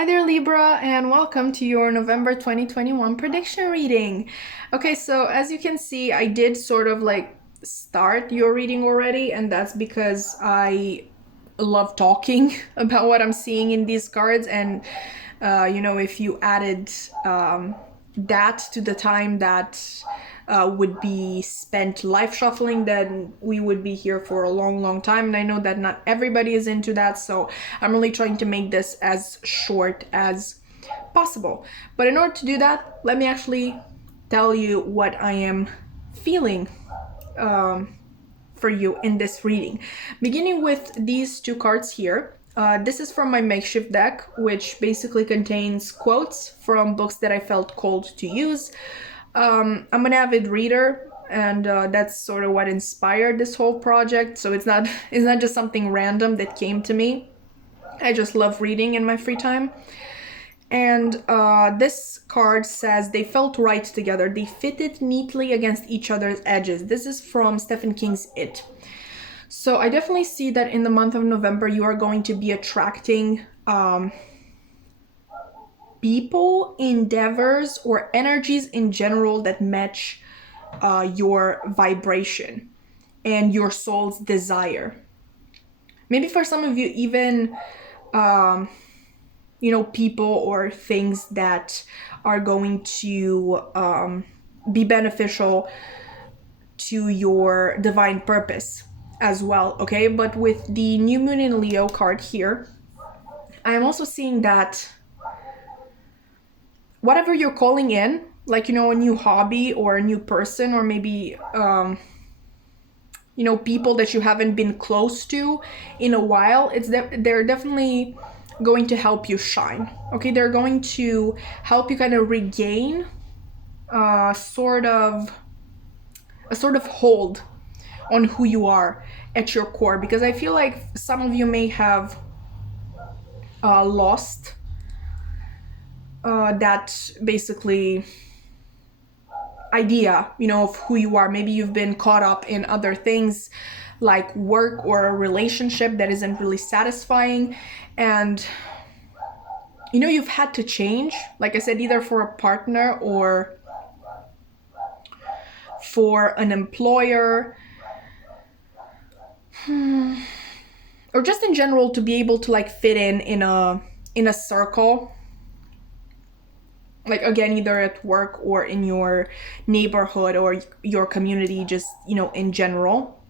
Hi there, Libra, and welcome to your November 2021 prediction reading. Okay, so as you can see, I did sort of like start your reading already, and that's because I love talking about what I'm seeing in these cards. And, if you added that to the time that would be spent life shuffling, then we would be here for a long, long time. And I know that not everybody is into that, so I'm really trying to make this as short as possible. But in order to do that, let me actually tell you what I am feeling for you in this reading. Beginning with these two cards here. This is from my makeshift deck, which basically contains quotes from books that I felt called to use. I'm an avid reader, and that's sort of what inspired this whole project. So it's not just something random that came to me. I just love reading in my free time. And this card says they felt right together. They fitted neatly against each other's edges. This is from Stephen King's It. So I definitely see that in the month of November, you are going to be attracting people, endeavors, or energies in general that match your vibration and your soul's desire. Maybe for some of you, even people or things that are going to be beneficial to your divine purpose as well. Okay, but with the new moon in Leo card here, I am also seeing that whatever you're calling in, like, a new hobby or a new person, or maybe, people that you haven't been close to in a while, they're definitely going to help you shine. Okay, they're going to help you kind of regain a sort of hold on who you are at your core, because I feel like some of you may have lost that basically idea, of who you are. Maybe you've been caught up in other things like work or a relationship that isn't really satisfying, and you've had to change, like I said, either for a partner or for an employer, or just in general to be able to like fit in a circle, like, again, either at work or in your neighborhood or your community, just in general.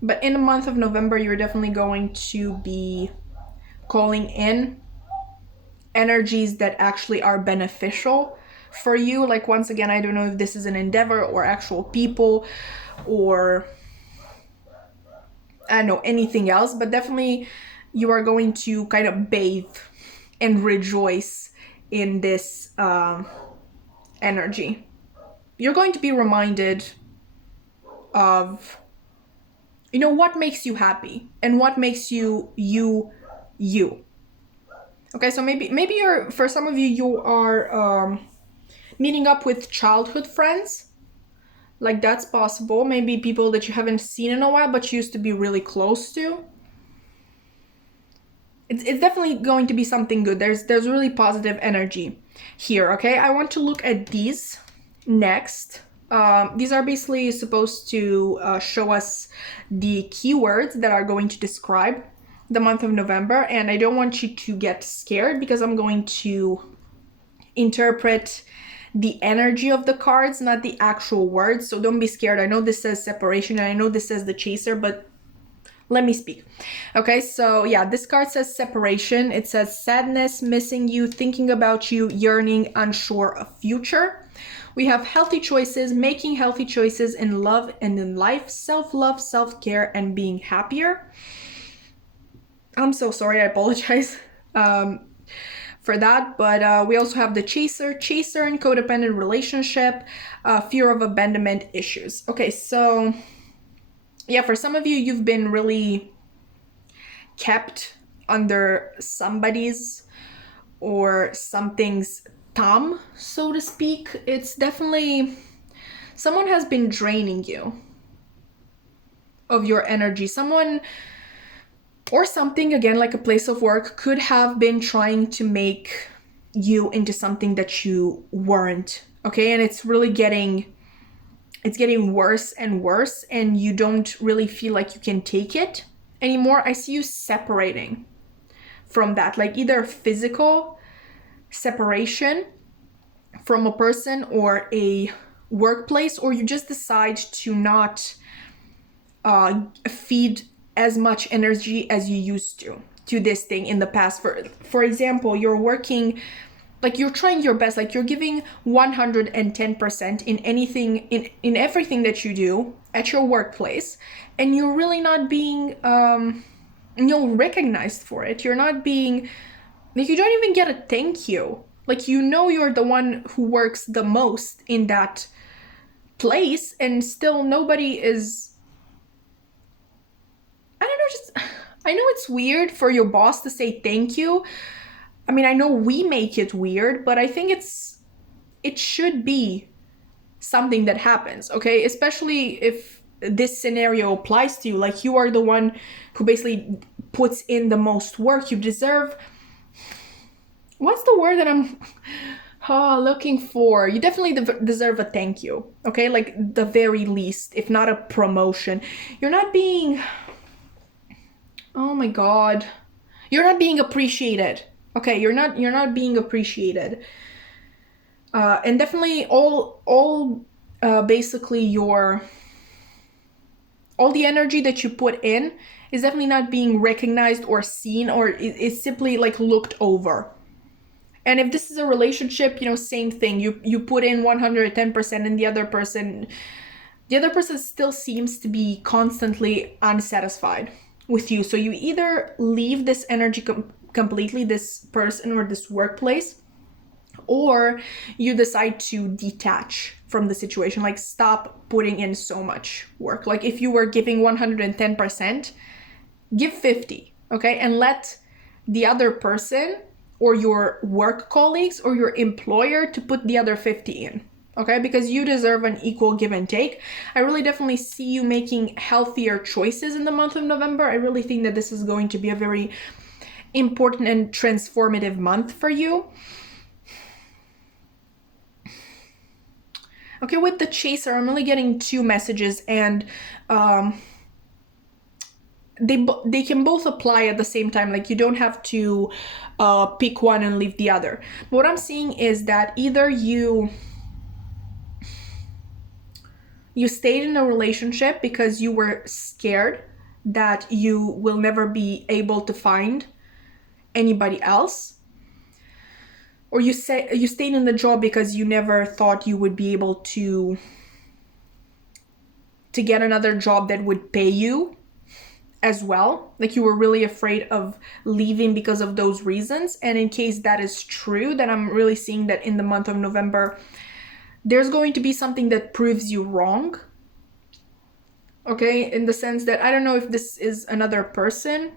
But in the month of November, you're definitely going to be calling in energies that actually are beneficial for you. Like, once again, I don't know if this is an endeavor or actual people, or I don't know, anything else, but definitely you are going to kind of bathe and rejoice in this energy. You're going to be reminded of what makes you happy and what makes you. Okay, so maybe for some of you, you are meeting up with childhood friends. Like, that's possible. Maybe people that you haven't seen in a while but you used to be really close to. It's definitely going to be something good. There's really positive energy here. Okay, I want to look at these next. These are basically supposed to show us the keywords that are going to describe the month of November, and I don't want you to get scared because I'm going to interpret the energy of the cards, not the actual words. So don't be scared. I know this says separation, and I know this says the chaser, but let me speak. Okay, so yeah, this card says separation. It says sadness, missing you, thinking about you, yearning, unsure of future. We have healthy choices, making healthy choices in love and in life, self-love, self-care, and being happier. I'm so sorry, I apologize for that, but we also have the chaser in codependent relationship, fear of abandonment issues. Okay, so yeah, for some of you, you've been really kept under somebody's or something's thumb, so to speak. It's definitely someone has been draining you of your energy. Someone Or something, again, like a place of work, could have been trying to make you into something that you weren't, okay? And it's really getting worse and worse, and you don't really feel like you can take it anymore. I see you separating from that, like either physical separation from a person or a workplace, or you just decide to not feed as much energy as you used to this thing in the past. For example, you're working, like you're trying your best, like you're giving 110% in anything, in everything that you do at your workplace, and you're really not being recognized for it. You're not being, like, you don't even get a thank you. Like, you're the one who works the most in that place, and still nobody is, I don't know, just, I know it's weird for your boss to say thank you. I mean, I know we make it weird, but I think it should be something that happens, okay? Especially if this scenario applies to you. Like, you are the one who basically puts in the most work. You deserve, what's the word that I'm looking for? You definitely deserve a thank you, okay? Like, the very least, if not a promotion. You're not being, oh my God, you're not being appreciated. Okay, you're not being appreciated. And definitely all basically all the energy that you put in is definitely not being recognized or seen, or it's simply like looked over. And if this is a relationship, same thing. You put in 110%, and the other person still seems to be constantly unsatisfied with you. So you either leave this energy completely, this person or this workplace, or you decide to detach from the situation. Like, stop putting in so much work. Like, if you were giving 110%, give 50, okay? And let the other person or your work colleagues or your employer to put the other 50 in, okay? Because you deserve an equal give and take. I really definitely see you making healthier choices in the month of November. I really think that this is going to be a very important and transformative month for you. Okay, with the Chaser, I'm only getting 2 messages, and they can both apply at the same time. Like, you don't have to pick one and leave the other. But what I'm seeing is that either you stayed in a relationship because you were scared that you will never be able to find anybody else, or you stayed in the job because you never thought you would be able to get another job that would pay you as well. Like, you were really afraid of leaving because of those reasons. And in case that is true, then I'm really seeing that in the month of November, there's going to be something that proves you wrong. Okay, in the sense that I don't know if this is another person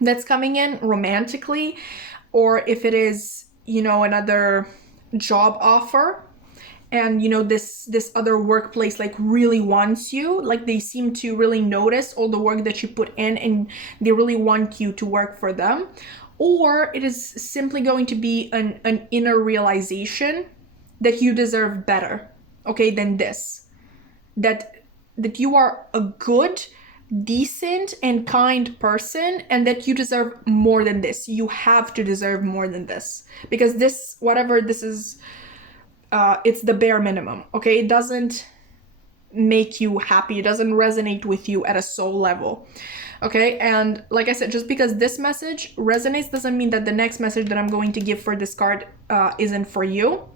that's coming in romantically, or if it is, another job offer, and this other workplace like really wants you. Like, they seem to really notice all the work that you put in, and they really want you to work for them. Or it is simply going to be an inner realization that you deserve better, okay, than this. That you are a good, decent, and kind person, and that you deserve more than this. You have to deserve more than this, because this, whatever this is, it's the bare minimum, okay? It doesn't make you happy. It doesn't resonate with you at a soul level, okay? And like I said, just because this message resonates doesn't mean that the next message that I'm going to give for this card isn't for you.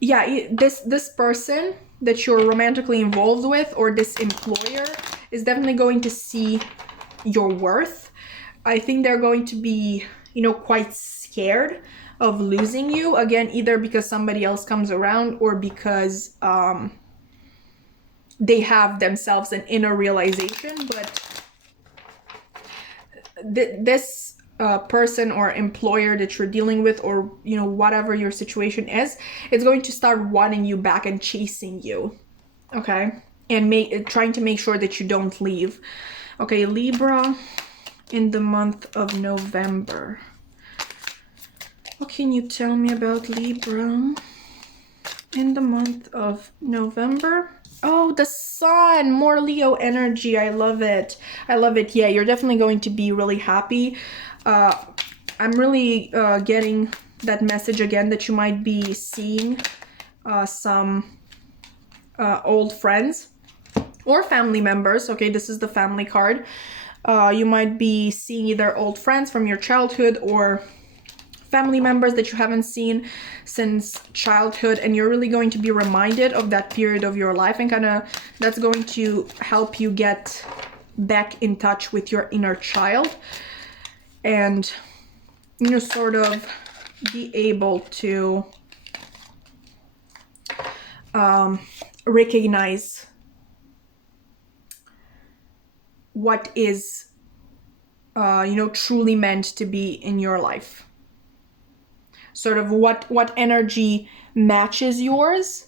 Yeah, this person that you're romantically involved with, or this employer, is definitely going to see your worth. I think they're going to be, quite scared of losing you again, either because somebody else comes around, or because they have themselves an inner realization. But this person or employer that you're dealing with, or whatever your situation is, it's going to start wanting you back and chasing you, okay? and trying to make sure that you don't leave. Okay, Libra in the month of November. What can you tell me about Libra in the month of November? Oh, the sun, more Leo energy. I love it. I love it. Yeah, you're definitely going to be really happy. I'm really getting that message again that you might be seeing some old friends or family members. Okay, this is the family card. You might be seeing either old friends from your childhood or family members that you haven't seen since childhood, and you're really going to be reminded of that period of your life, and kind of that's going to help you get back in touch with your inner child and, you know, sort of be able to recognize what is you know, truly meant to be in your life. Sort of what energy matches yours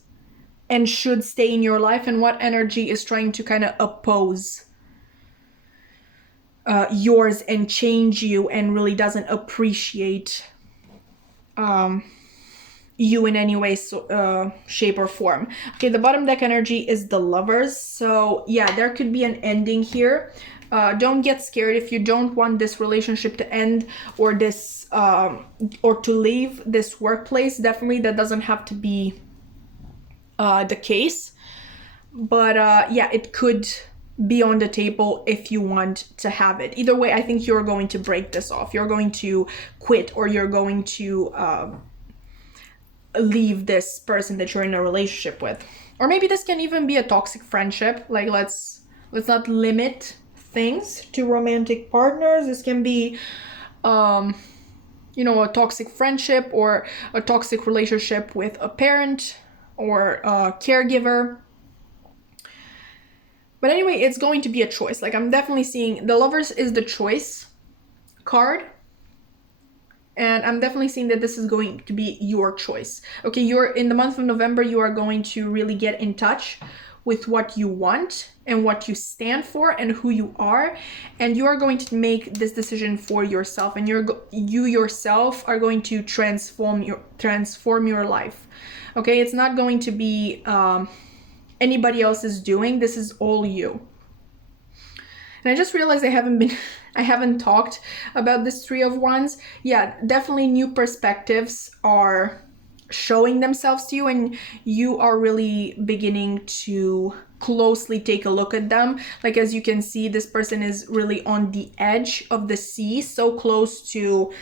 and should stay in your life, and what energy is trying to kind of oppose yours and change you and really doesn't appreciate you in any way, shape or form. Okay, the bottom deck energy is the Lovers. So yeah, there could be an ending here. Don't get scared if you don't want this relationship to end, or this or to leave this workplace. Definitely that doesn't have to be the case, but yeah, it could be on the table if you want to have it. Either way, I think you're going to break this off. You're going to quit, or you're going to leave this person that you're in a relationship with. Or maybe this can even be a toxic friendship. Like, let's not limit things to romantic partners. This can be you know, a toxic friendship or a toxic relationship with a parent or a caregiver. But anyway, it's going to be a choice. Like, I'm definitely seeing the Lovers is the choice card. And I'm definitely seeing that this is going to be your choice. Okay, you're in the month of November, you are going to really get in touch with what you want and what you stand for and who you are, and you are going to make this decision for yourself, and you yourself are going to transform your life. Okay, it's not going to be anybody else's doing. This is all you. And I just realized I haven't talked about this Three of Wands. Yeah, definitely new perspectives are showing themselves to you, and you are really beginning to closely take a look at them. Like, as you can see, this person is really on the edge of the sea, so close to,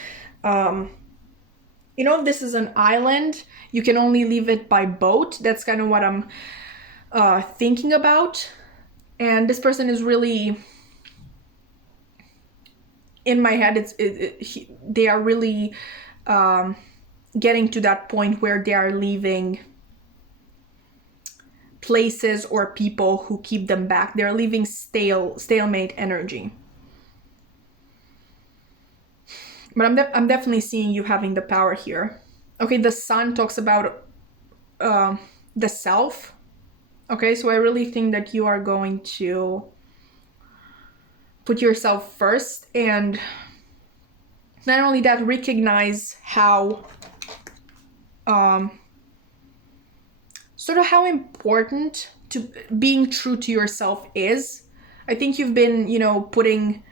you know, if this is an island, you can only leave it by boat. That's kind of what I'm thinking about. And this person is really, in my head, they are really getting to that point where they are leaving places or people who keep them back. They're leaving stalemate energy. But I'm definitely seeing you having the power here. Okay, the Sun talks about the self. Okay, so I really think that you are going to put yourself first, and not only that, recognize how sort of how important to being true to yourself is. I think you've been, you know, putting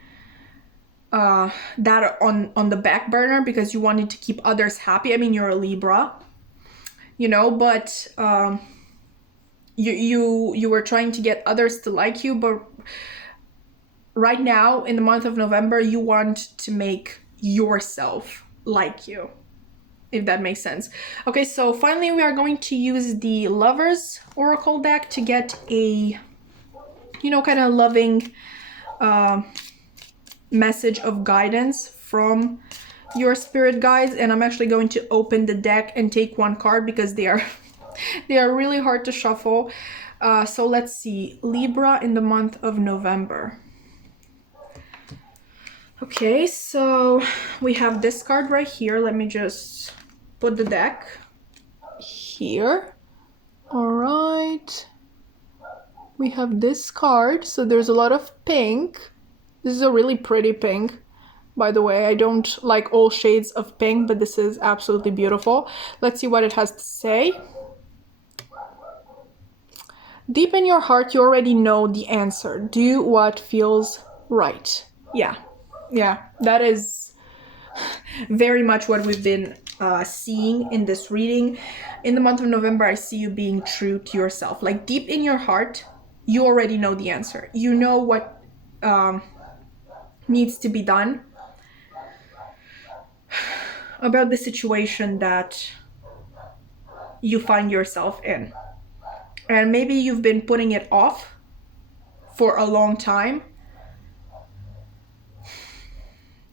that on the back burner because you wanted to keep others happy. I mean, you're a Libra, you know, but you were trying to get others to like you, but right now in the month of November, you want to make yourself like you, if that makes sense. Okay, so finally we are going to use the Lovers Oracle deck to get a, you know, kind of loving message of guidance from your spirit guides. And I'm actually going to open the deck and take one card because they are really hard to shuffle. So let's see, Libra in the month of November. Okay, so we have this card right here. Let me just put the deck here. All right. we have this card. So there's a lot of pink. This is a really pretty pink. By the way, I don't like all shades of pink, but this is absolutely beautiful. Let's see what it has to say. Deep in your heart, you already know the answer. Do what feels right. Yeah, that is very much what we've been seeing in this reading. In the month of November, I see you being true to yourself. Like deep in your heart, you already know the answer. You know what needs to be done about the situation that you find yourself in. And maybe you've been putting it off for a long time.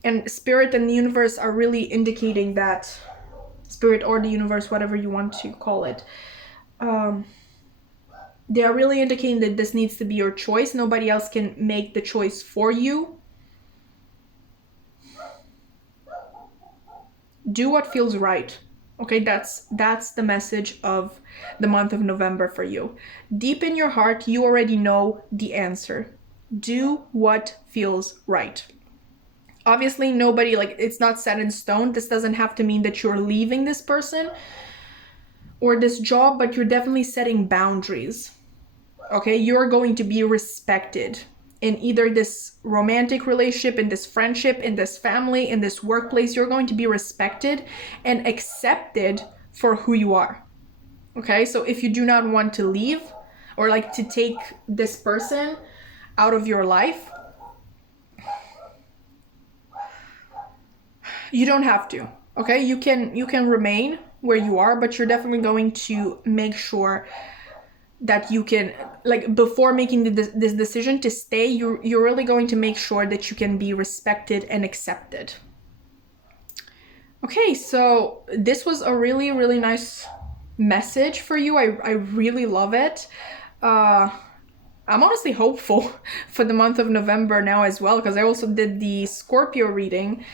And Spirit and the universe are really indicating that, Spirit or the universe, whatever you want to call it, they are really indicating that this needs to be your choice. Nobody else can make the choice for you. Do what feels right. Okay, that's the message of the month of November for you. Deep in your heart, you already know the answer. Do what feels right. Obviously, nobody, like, it's not set in stone. This doesn't have to mean that you're leaving this person or this job, but you're definitely setting boundaries. Okay, you're going to be respected in either this romantic relationship, in this friendship, in this family, in this workplace. You're going to be respected and accepted for who you are. Okay, so if you do not want to leave or like to take this person out of your life, you don't have to. Okay, you can remain where you are, but you're definitely going to make sure that you can, like, before making this decision to stay, you're really going to make sure that you can be respected and accepted. Okay, so this was a really, really nice message for you. I really love it. I'm honestly hopeful for the month of November now as well, because I also did the Scorpio reading,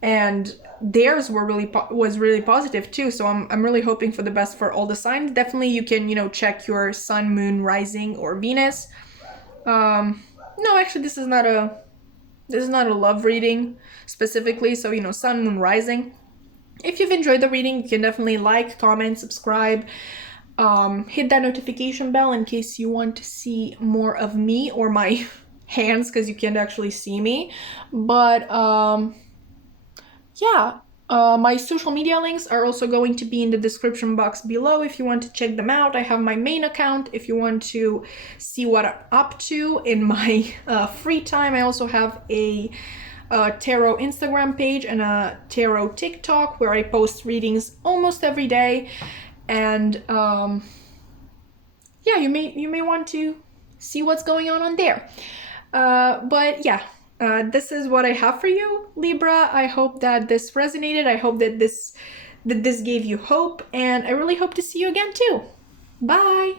and theirs was really positive too. So I'm really hoping for the best for all the signs. Definitely you can, check your sun, moon, rising, or Venus. No, actually this is not a love reading specifically. So, sun, moon, rising. If you've enjoyed the reading, you can definitely like, comment, subscribe, hit that notification bell in case you want to see more of me or my hands, because you can't actually see me. But yeah, my social media links are also going to be in the description box below if you want to check them out. I have my main account if you want to see what I'm up to in my free time. I also have a tarot Instagram page and a tarot TikTok where I post readings almost every day. And yeah, you may want to see what's going on there. But yeah. This is what I have for you, Libra. I hope that this resonated. I hope that this gave you hope, and I really hope to see you again too. Bye!